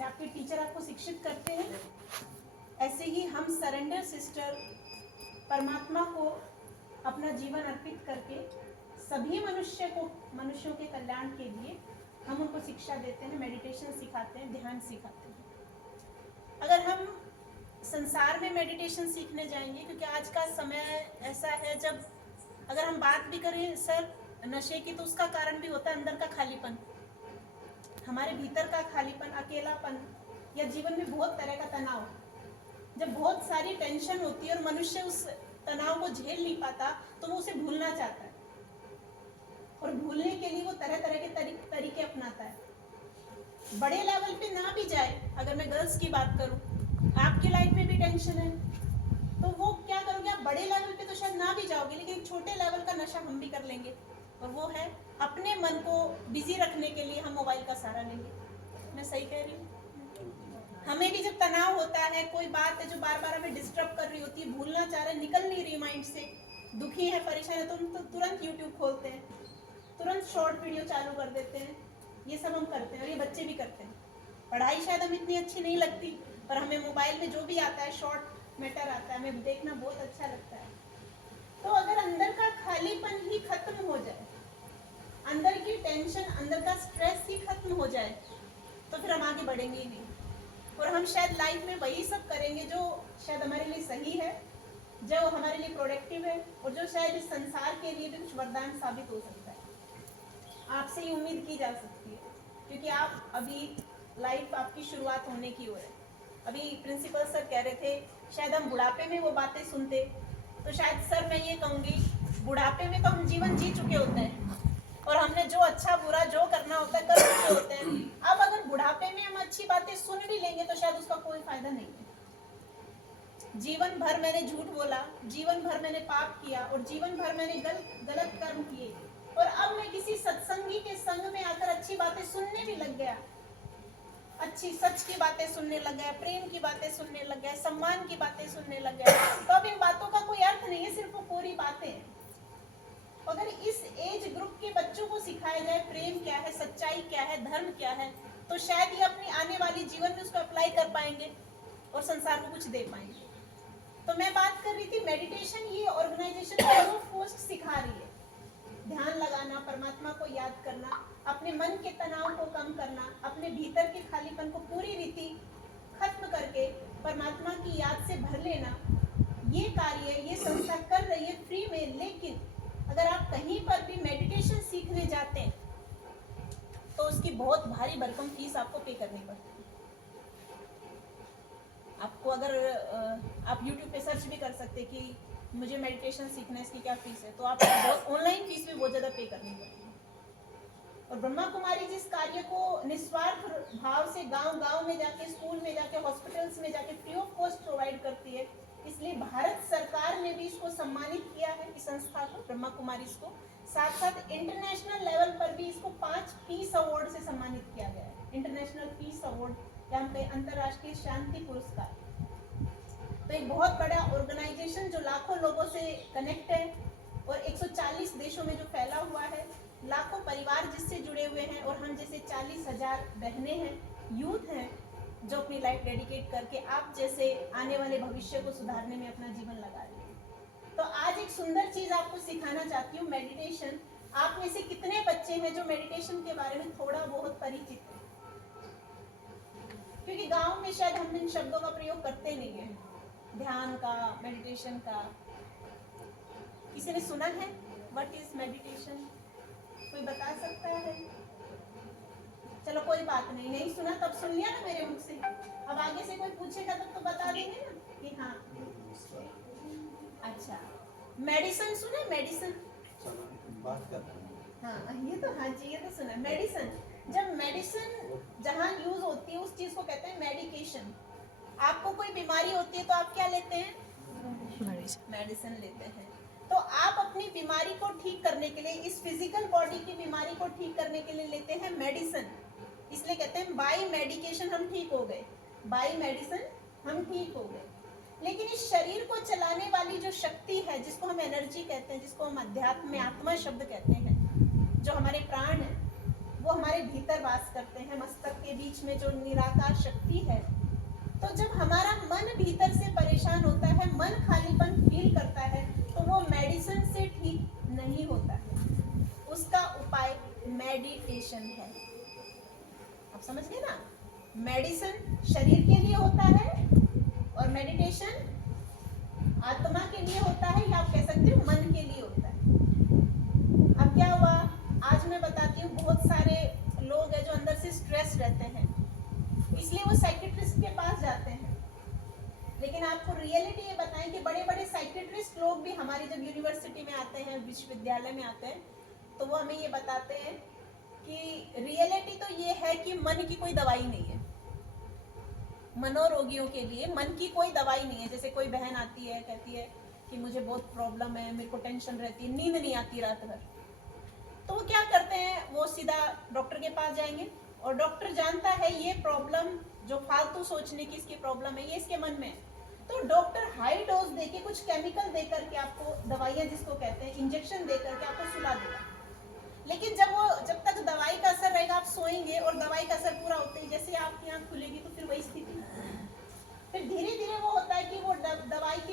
जैसे आपके टीचर आपको शिक्षित करते हैं, ऐसे ही हम सरेंडर सिस्टर परमात्मा को अपना जीवन अर्पित करके सभी मनुष्यों के कल्याण के लिए हम उनको शिक्षा देते हैं, मेडिटेशन सिखाते हैं, ध्यान सिखाते हैं। अगर हम संसार में मेडिटेशन सीखने जाएंगे, क्योंकि आज का समय ऐसा है जब अगर हम बात भी करें सर नशे की, तो उसका कारण भी होता है अंदर का खालीपन, हमारे भीतर का खालीपन, अकेलापन, या जीवन में बहुत तरह का तनाव। जब बहुत सारी टेंशन होती है और मनुष्य उस तनाव को झेल नहीं पाता तो वो उसे भूलना चाहता है, और भूलने के लिए वो तरह तरह के तरीके अपनाता है। बड़े लेवल पे ना भी जाए, अगर मैं गर्ल्स की बात करूं, आपकी लाइफ में भी टेंशन है तो वो क्या करोगे आप, बड़े लेवल पे तो शायद ना भी जाओगे, लेकिन छोटे लेवल का नशा हम भी कर लेंगे, और वो है अपने मन को बिजी रखने के लिए हम मोबाइल का सहारा लेंगे। मैं सही कह रही हूँ? हमें भी जब तनाव होता है, कोई बात है जो बार बार हमें डिस्टर्ब कर रही होती है, भूलना चाह रहे, निकल नहीं रही माइंड से, दुखी है, परेशान है, तो हम तो तुरंत यूट्यूब खोलते हैं, तुरंत शॉर्ट वीडियो चालू कर देते हैं। ये सब हम करते हैं और ये बच्चे भी करते हैं। पढ़ाई शायद हमें इतनी अच्छी नहीं लगती, पर हमें मोबाइल में जो भी आता है, शॉर्ट मैटर आता है, हमें देखना बहुत अच्छा लगता है। तो अगर अंदर का खालीपन ही खत्म हो जाए, अंदर की टेंशन, अंदर का स्ट्रेस ही खत्म हो जाए, तो फिर हम आगे बढ़ेंगे ही नहीं, और हम शायद लाइफ में वही सब करेंगे जो शायद हमारे लिए सही है, जो हमारे लिए प्रोडक्टिव है, और जो शायद इस संसार के लिए भी कुछ वरदान साबित हो सकता है। आपसे ही उम्मीद की जा सकती है, क्योंकि आप अभी लाइफ आपकी शुरुआत होने की ओर है। अभी प्रिंसिपल सर कह रहे थे शायद हम बुढ़ापे में वो बातें सुनते, तो शायद सर मैं ये कहूँगी, बुढ़ापे में तो हम जीवन जी चुके होते हैं और हमने जो अच्छा बुरा जो करना होता है कर चुके होते हैं। अब अगर बुढ़ापे में हम अच्छी बातें सुन भी लेंगे तो शायद उसका कोई फायदा नहीं है। जीवन भर मैंने झूठ बोला, जीवन भर मैंने पाप किया, और जीवन भर मैंने गलत कर्म किए, और अब मैं किसी सत्संगी के संग में आकर अच्छी बातें सुनने भी लग गया, अच्छी सच की बातें सुनने लग गया, प्रेम की बातें सुनने लग गया, सम्मान की बातें सुनने लग गया, तो अब इन बातों का कोई अर्थ नहीं है, सिर्फ वो पूरी बातें हैं। अगर इस एज ग्रुप के बच्चों को सिखाया जाए प्रेम क्या है, सच्चाई क्या है, धर्म क्या है, तो शायद ये अपनी आने वाली जीवन में उसको अप्लाई कर पाएंगे और संसार को कुछ दे पाएंगे। तो मैं बात कर रही थी मेडिटेशन, ये ऑर्गेनाइजेशन फ्री ऑफ कॉस्ट सिखा रही है, ध्यान लगाना, परमात्मा को याद करना, अपने मन के तनाव को कम करना, अपने भीतर के खालीपन को पूरी रीति खत्म करके परमात्मा की याद से भर लेना। ये कार्य ये संस्था कर रही है फ्री में, लेकिन अगर आप कहीं पर भी मेडिटेशन सीखने जाते हैं तो उसकी बहुत भारी भरकम फीस आपको पे करनी पड़ती है। आपको अगर आप YouTube पे सर्च भी कर सकते कि मुझे मेडिटेशन सीखना है, इसकी क्या फीस है, तो आप ऑनलाइन फीस भी बहुत ज़्यादा पे करनी पड़ती है। और ब्रह्मा कुमारी जिस कार्य को निस्वार्थ भाव से गांव-गांव में जाके, स्कूल में जाके, हॉस्पिटल्स में जाके फ्री ऑफ कॉस्ट प्रोवाइड करती है, इसलिए भारत सरकार ने भी इसको सम्मानित किया है, इस संस्था को, ब्रह्मा कुमारी को। साथ साथ इंटरनेशनल लेवल पर भी इसको 5 पीस अवार्ड से सम्मानित किया गया है, इंटरनेशनल पीस अवार्ड, या अंतर्राष्ट्रीय शांति पुरस्कार। तो एक बहुत बड़ा ऑर्गेनाइजेशन जो लाखों लोगों से कनेक्ट है और 140 देशों में जो फैला हुआ है, लाखों परिवार जिससे जुड़े हुए हैं, और हम जैसे 40,000 बहनें हैं, यूथ हैं, जो अपनी लाइफ डेडिकेट करके आप जैसे आने वाले भविष्य को सुधारने में अपना जीवन लगा रहे हैं। तो आज एक सुंदर चीज आपको सिखाना चाहती हूँ, मेडिटेशन। आप में से कितने बच्चे हैं जो मेडिटेशन के बारे में थोड़ा बहुत परिचित हैं? क्योंकि गांव में शायद हम इन शब्दों का प्रयोग करते नहीं है, ध्यान का, मेडिटेशन का। किसी ने सुना है व्हाट इज मेडिटेशन? कोई बता सकता है? चलो कोई बात नहीं, नहीं सुना तब सुन लिया ना मेरे मुख से। अब आगे से कोई पूछेगा तब तो बता देंगे ना कि हाँ। अच्छा, मेडिसिन सुना? मेडिसिन हाँ, ये तो हाँ जी, ये तो सुना। मेडिसिन, जब मेडिसिन जहाँ यूज होती है उस चीज को कहते हैं मेडिकेशन। आपको कोई बीमारी होती है तो आप क्या लेते हैं? मेडिसिन लेते हैं। तो आप अपनी बीमारी को ठीक करने के लिए, इस फिजिकल बॉडी की बीमारी को ठीक करने के लिए लेते हैं मेडिसिन। इसलिए कहते हैं बाय मेडिकेशन हम ठीक हो गए, बाय मेडिसिन हम ठीक हो गए। लेकिन इस शरीर को चलाने वाली जो शक्ति है, जिसको हम एनर्जी कहते हैं, जिसको हम अध्यात्म में आत्मा शब्द कहते हैं, जो हमारे प्राण है, वो हमारे भीतर वास करते हैं, मस्तक के बीच में जो निराकार शक्ति है। तो जब हमारा मन भीतर से परेशान होता है, मन खालीपन फील करता है, तो वो मेडिसिन से ठीक नहीं होता है। उसका उपाय मेडिटेशन है। आप समझ गए ना? मेडिसिन शरीर के लिए होता है और मेडिटेशन आत्मा के लिए होता है, या आप कह सकते हो मन के लिए होता है। अब क्या हुआ, आज मैं बताती हूँ, बहुत सारे लोग हैं जो अंदर से स्ट्रेस रहते हैं, इसलिए वो साइकियाट्रिस्ट के पास जाते हैं। लेकिन आपको रियलिटी ये बताएं कि बड़े बड़े साइकियाट्रिस्ट लोग भी हमारी जब यूनिवर्सिटी में आते हैं, विश्वविद्यालय में आते हैं, तो वो हमें ये बताते हैं कि रियलिटी तो ये है कि मन की कोई दवाई नहीं है। मनोरोगियों के लिए मन की कोई दवाई नहीं है। जैसे कोई बहन आती है, कहती है कि मुझे बहुत प्रॉब्लम है, मेरे को टेंशन रहती है, नींद नहीं आती रात भर, तो वो क्या करते हैं, वो सीधा डॉक्टर के पास जाएंगे और डॉक्टर जानता है ये प्रॉब्लम, जो फालतू सोचने की इसकी प्रॉब्लम है, ये इसके मन में है। तो डॉक्टर हाई डोज देके, कुछ केमिकल देकर के आपको, दवाइयाँ जिसको कहते हैं, इंजेक्शन देकर के आपको सुला